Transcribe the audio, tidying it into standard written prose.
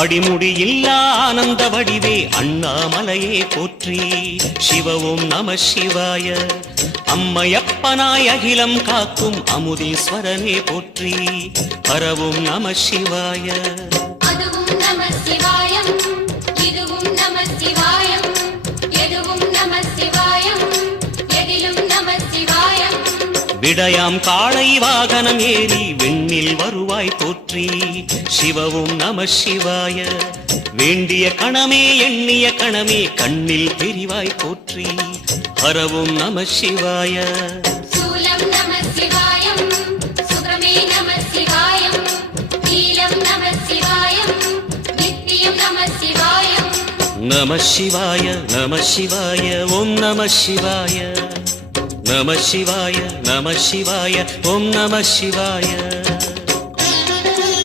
அடிமுடியில்லா ஆனந்த வடிவே அண்ணாமலையே போற்றி. சிவ ஓம் நம சிவாய. அம்மையப்பனாய் அகிலம் காக்கும் அமுதீஸ்வரனே போற்றி. ஹர ஓம் நம சிவாய. அதுவும் நம சிவாயம், இதுவும் நம சிவாயம், எதுவும் நம சிவாயம், எதிலும் நம சிவாயம். விடயாம் காளை வாகனம் ஏறி வெண்ணில் வருவாய் போற்றி. சிவவும் நம சிவாய. வேண்டிய கணமே எண்ணிய கணமே கண்ணில் தெரிவாய் போற்றி. ஹரவும் நம சிவாய. சூலம் நம சிவாயம், சுப்ரமே நம சிவாயம், நீலம் நம சிவாயம், நித்தியம் நம சிவாயம். நம சிவாய நம சிவாய ஓம் நம சிவாய. நம சிவாய நம சிவாய ஓம் நம சிவாய.